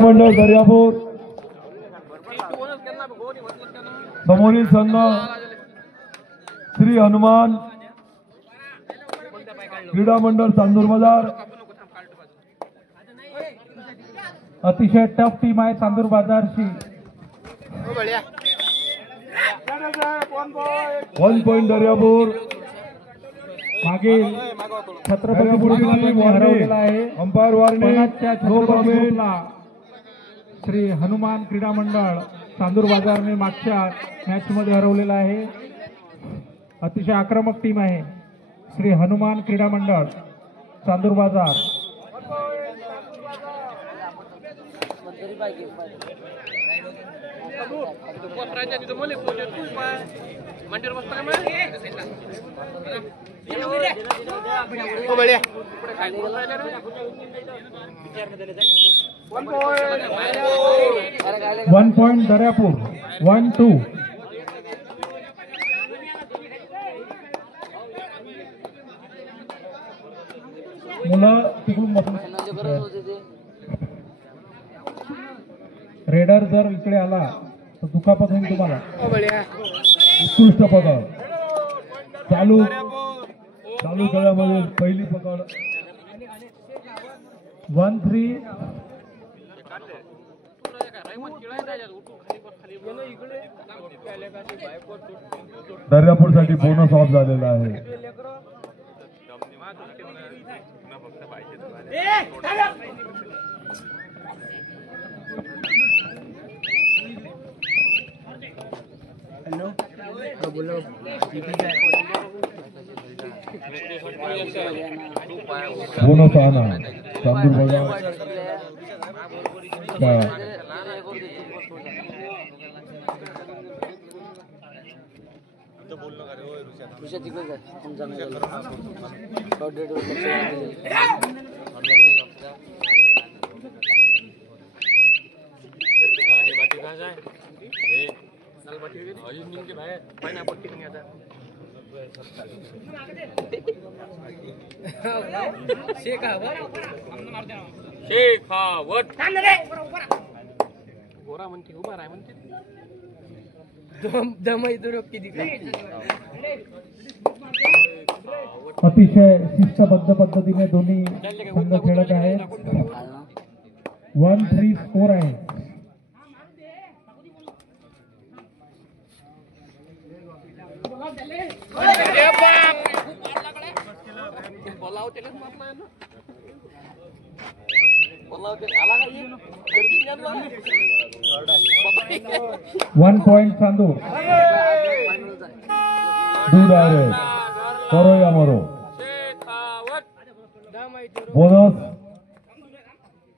मंडळ दर्यापूर समोरील संघ श्री हनुमान क्रीडा मंडळ चांदूर बाजार। अतिशय टफ टीम आहे चांदूर बाजारची। 1 पॉइंट दर्यापूर। मागील छत्रपती हरवलेला आहे। अंपायर पणाच्या छत्रपती ग्रुपला श्री हनुमान क्रीडा मंडळ चांदूर बाजारने मागच्या मॅच मध्ये हरवलेला आहे। अतिशय आक्रमक टीम आहे श्री हनुमान क्रीडा मंडळ चांदूर बाजार। One point Daryapur 1-2। मुलं तिकडून रेडर जर इकडे आला तर दुखापत होईल तुम्हाला। उत्कृष्ट पकड चालू खेळामध्ये पहिली पकड। 1-3। दर्यापूरसाठी बोनस ऑफ झालेला आहे। बोनस आना चांदूर बाजार गोरा म्हणते उभा राय म्हणते दम अतिशय शिस्तबद्ध पद्धतीने दोन्ही संघ खेळत आहेत। 1-3 स्कोर आहे। One point Chandur. दूर आहे करो या मरो। बोनस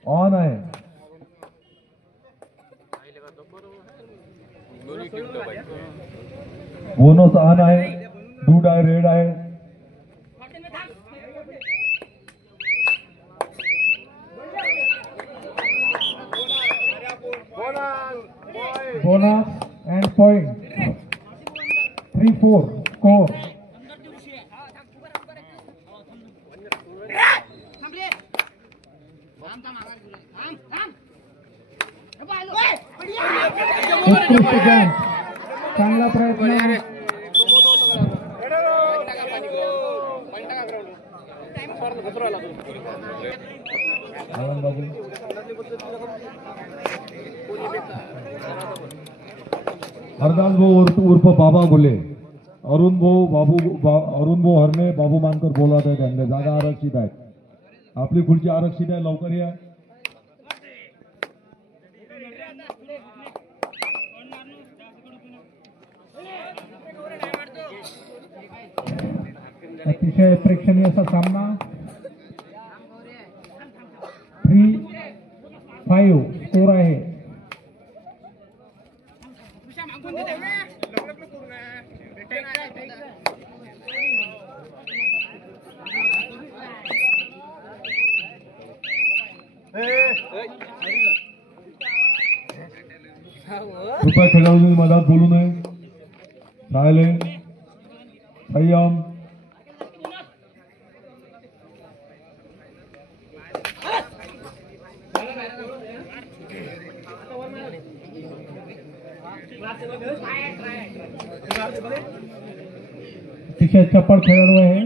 ऑन आहे। बोनस ऑन आहे। दूर आहे रेड आहे। Bonus end point 3-4 score. उत्कृष्ट जंप, चांगला प्रयत्न। हरदास भाऊ उर्फ बाबा बोले, अरुण भाऊ हरणे, बाबू मानकर बोलत आहेत। त्यांना जागा आरक्षित आहेत। आपली खुर्ची आरक्षित आहे, लवकर या। अतिशय प्रेक्षणीय असा सामना। 3-5 स्कोर आहे। कृपया खेळाडूंनी मधात बोलू नये। सायलेंट, संयम। अतिशय चपळ खेळाडू आहे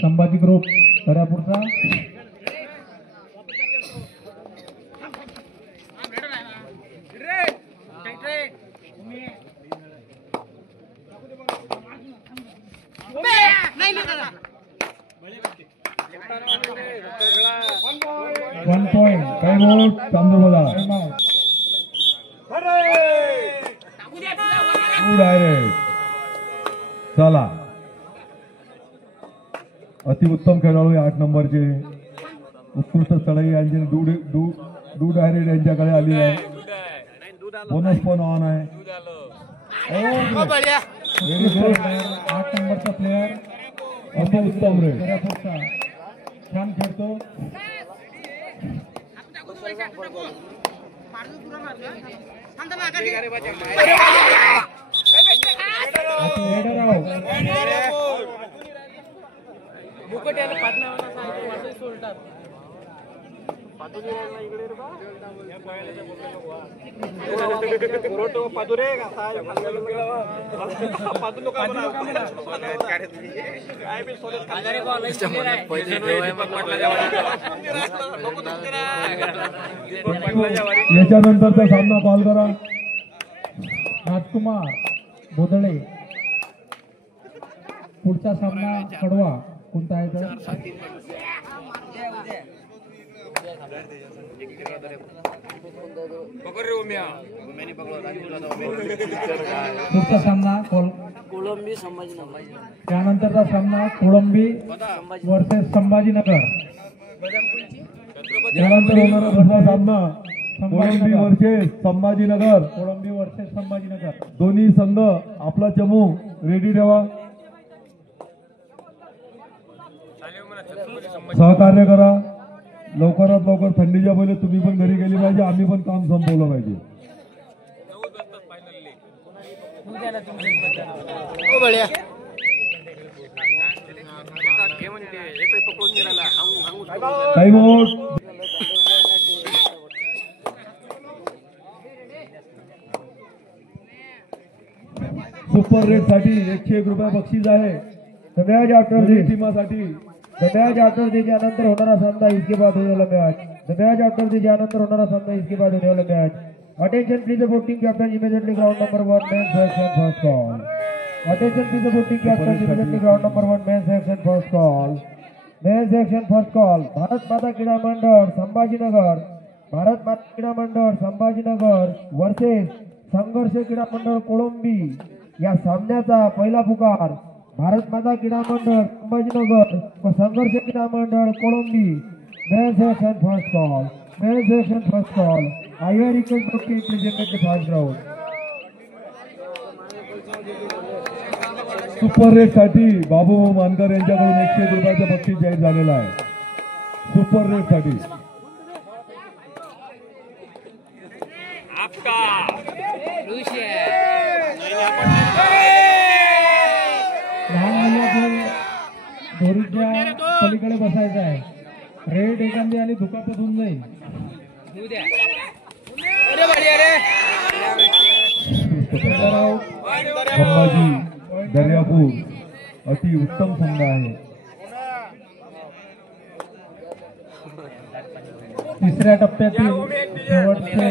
संभाजी ग्रुप दर्यापूरचा. वन पॉइंट काही बोट चांदूरबाजार डायरेक्ट. चला अतिउत्तम खेळाडू आहे 8 नंबरचे उत्कृष्ट स्थळी यांची डू डायरेक्ट यांच्याकडे आली आहे. बोनस पण ऑन आहे. Very good. 8 नंबरचा प्लेअर अतिउत्तम रे. दर्यापूरचा छान खेळतो. Header out. मुकट्याला पाडणार सोडतात. याच्यानंतरचा सामना कॉल करा. राजकुमार बोदळे. पुढचा सामना कडवा कोणता आहे तर पुढचा सामना कोलंबी संभाजीनगर. त्यानंतरचा सामना कोळंबी वर्सेस संभाजीनगर. यानंतर होणारा दुसरा सामना कोळंबी वर्सेस संभाजीनगर. कोळंबी वर्सेस संभाजीनगर. दोन्ही संघ आपला चमू रेडी ठेवा. सहकार्य करा. लवकरात लवकर थंडीच्या पहिले तुम्ही पण घरी गेली पाहिजे. आम्ही पण काम संपवलं पाहिजे. काही बोट सुपर रेट साठी 101 रुपये बक्षीस आहे. टीमासाठी The match after the Janantar Honora Sanda is given to the match. The match after the Janantar Honora Sanda is given to the match. Attention please, the voting captain immediately ground number 1 men's section first call. Attention please, the voting captain immediately ground number 1 men's section first call. Men's section first call. Bharat Mata Krida Mandal Sambhajinagar. Bharat Mata Krida Mandal Sambhajinagar versus संघर्ष क्रीडा मंडळ कोळंबी. या सामन्याचा पहिला पुकार भारत माता क्रीडा मंडळ संभाजीनगर व संघर्ष क्रीडा मंडळ कोळंबी. Main section first call. Main section first call. I request to keep presented the first round. Super rate साठी बाबू मानकर यांच्याकडून 101 रुपयाचं बक्षीस जाहीर झालेलं आहे. सुपर रेट साठी लहान मुलातील दोरीच्या पलीकडे बसायचं आहे. रेड एखादी आली दुखापत होऊन जाईल. संभाजी दर्यापूर अति उत्तम संघ आहे. तिसऱ्या टप्प्यातील शेवटचे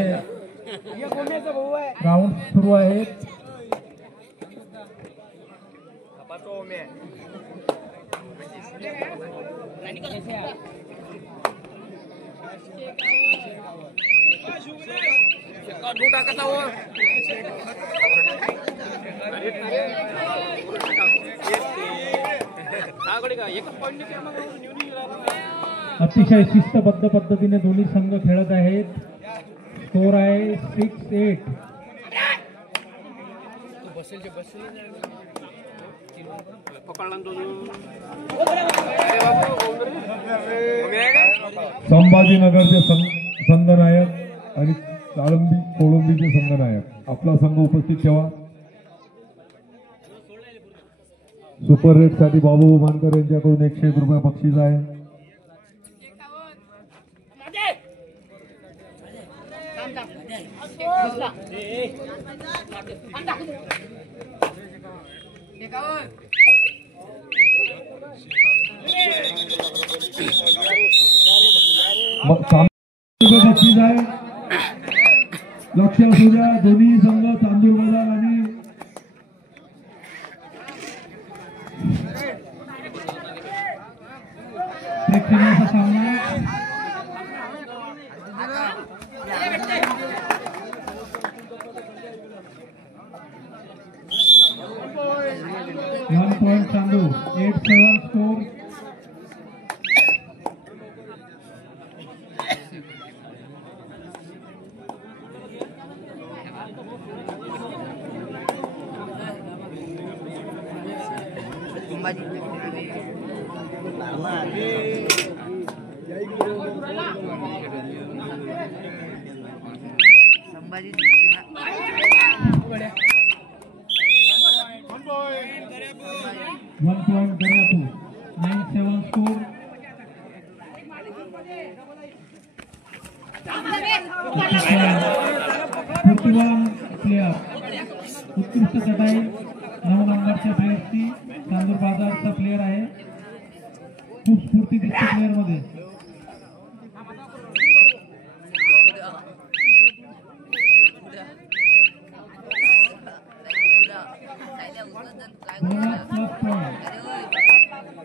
राऊंड सुरू आहेत. अतिशय शिस्तबद्ध पद्धतीने दोन्ही संघ खेळत आहेत. स्कोर आहे 6-8. संभाजीनगरचे संघनायक आणि कोळंबीचे संघनायक आपला संघ उपस्थित ठेवा. सुपर रेट साठी बाबू मानकर यांच्याकडून 101 रुपये बक्षीस आहे. बक्षीस आहे. लक्ष असू द्या, दोन्ही संघ तांदूळ बाजार आणि प्रेक्षणीय सामना. One point Chandu 8-7 score. One point Daryapur 9-7 score. प्रतिभावान प्लेयर उत्कृष्ट चटाई 9 नंबरच्या प्लेयरची चांदूर बाजारचा प्लेयर आहे. खूप स्फूर्ती दिसते प्लेयर मध्ये.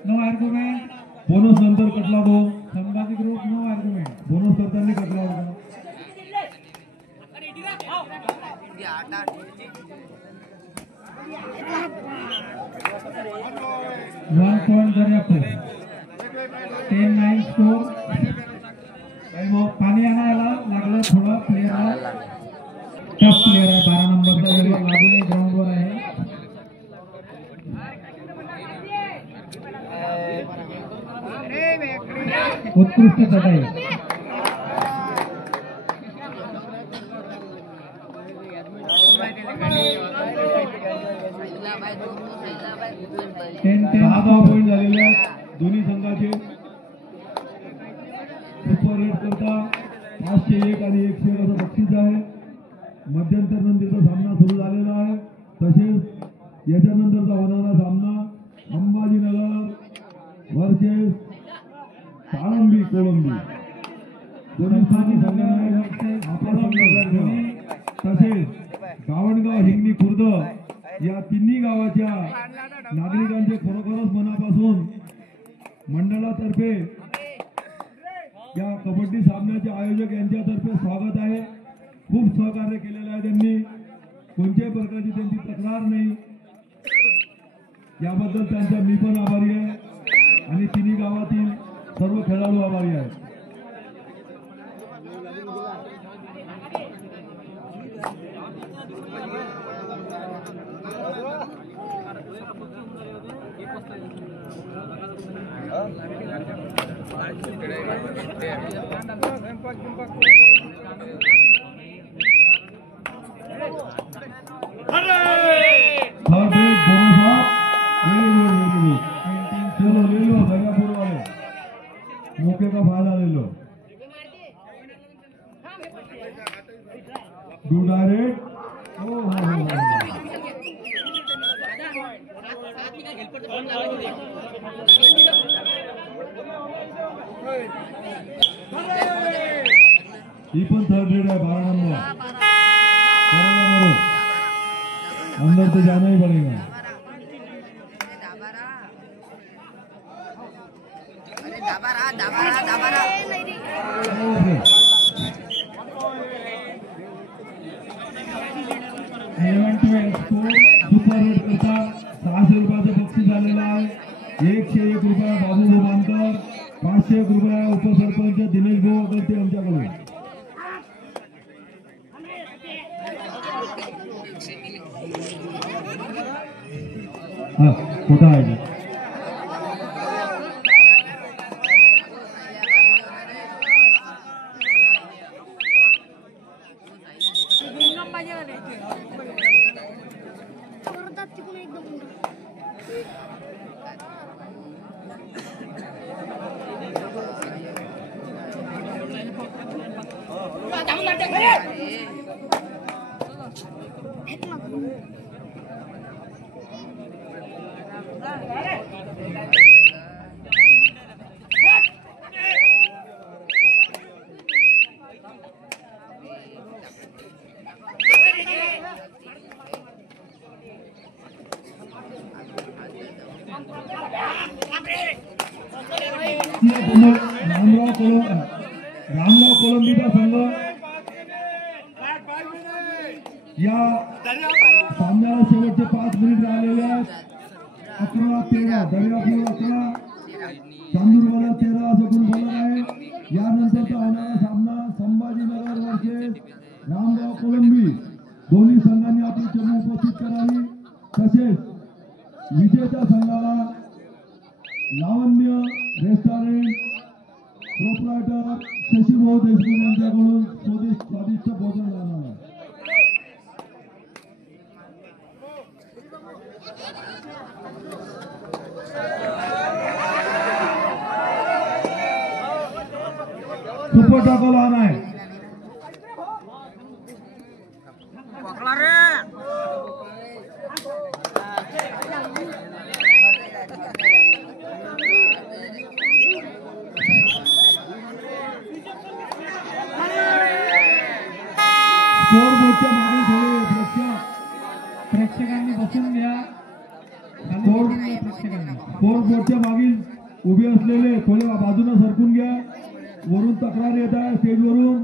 No argument. बोनस नंतर कटला तो. Sambhaji group no argument. Bonus करताना कटला होता. One point Daryapur 10-9 score. पाणी आणायला लागलं थोडं प्लेयरला. टफ प्लेयर आहे 12 नंबरचा. लागून ग्राउंडवर आहे. उत्कृष्ट चटाई. दहा पॉईंट झालेले आहेत दोन्ही संघाचे. सुपर रेड करता 501 आणि 100 असं बक्षीस आहे. मध्यंतर नंतरचा सामना सुरू झालेला आहे. तसेच याच्यानंतरचा होणारा सामना संभाजीनगर वर्सेस साळंबी कोळंबी दोन्ही संघांना आपला संघ. तसेच गावणगाव हिंगणी खुर्द या तिन्ही गावाच्या नागरिकांचे खरोखरच मनापासून मंडळातर्फे या कबड्डी सामन्याचे आयोजक यांच्यातर्फे स्वागत आहे. खूप सहकार्य केलेलं आहे त्यांनी. कोणत्याही प्रकारची त्यांची तक्रार नाही. याबद्दल त्यांचा मी पण आभारी आहे आणि तिन्ही गावातील सर्व खेळाडू आभारी आहेत. चलो ले लो दरियापुर वाले मौके का फायदा ले लो. Do direct. ही पण थर्ड रेड है 12 नंबर. अंदर तो जाना ही पड़ेगा. सुपर रेड करता 600 रुपयाचं बक्षीस झालेलं आहे. 101 रुपया बाबू भोमानकर, 501 रुपया उपसरपंच दिनेश भाऊ अगरते यांच्याकडून. हा कुठं आहे रामराव कोलंबीचा संघ या सामन्याला शेवटचे 5 मिनिट राहिलेले आहेत. 11-13 दर्यापूर 11 चांदूरवाला 13 असं गुण फलक आहे. यानंतरचा होणारा सामना संभाजीनगर वर्सेस रामराव कोलंबी. दोन्ही संघांनी आपली चमू उपस्थित करावी. तसेच विजेत्या संघाला लावण्य रेस्टॉरंट प्रोप्रायटर शशीभाऊ देशमुख यांच्याकडून स्वादिष्ट भोजन राहणार आहे. सुपर टाकल ऑन आहे. स्कोर बोर्डच्या मागे थोडे प्रेक्षकांनी बसून घ्या. स्कोर बोर्डच्या मागील उभे असलेले थोडे बाजूला सरकून घ्या. वरून तक्रार येत आहे स्टेजवरून.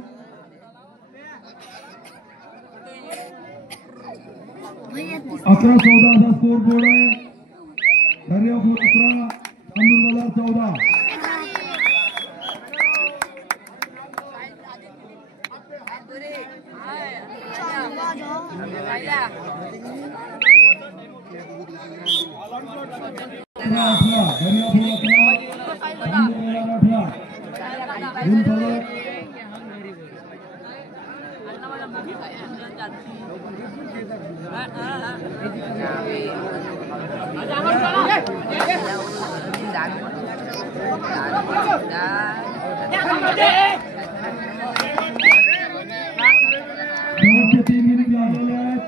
अकरा 14 असा स्कोर बोर्ड आहे. दर्यापूर 11 चांदूर बाजार 14. शेवटचे 3 मिनिट लागलेले आहेत.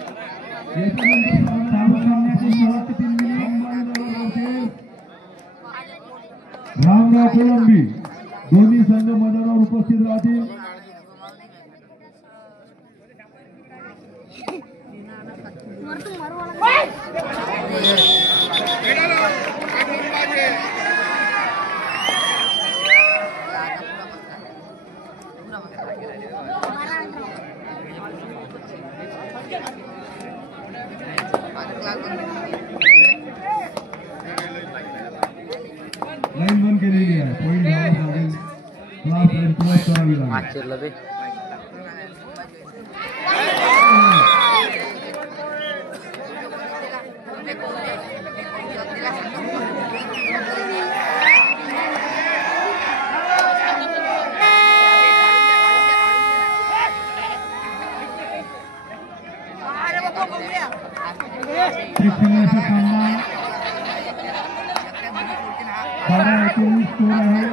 रामराव कोलंबी दोन्ही संघ मैदानावर उपस्थित राहतील. लाईन बंद केलेली आहे. पॉईंट क्लास करावी लागेल. प्रेक्षकांचा सामना 12-19 स्कोर आहे.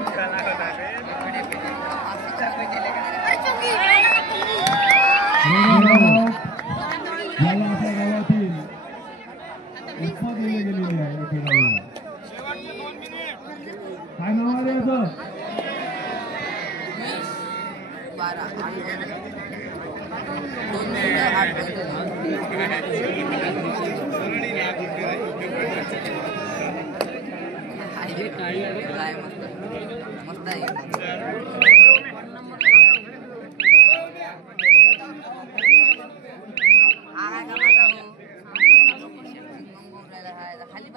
याला आपल्या गावातील उपमा दिली गेलेली आहे. काय नाव आहे याचं? खाली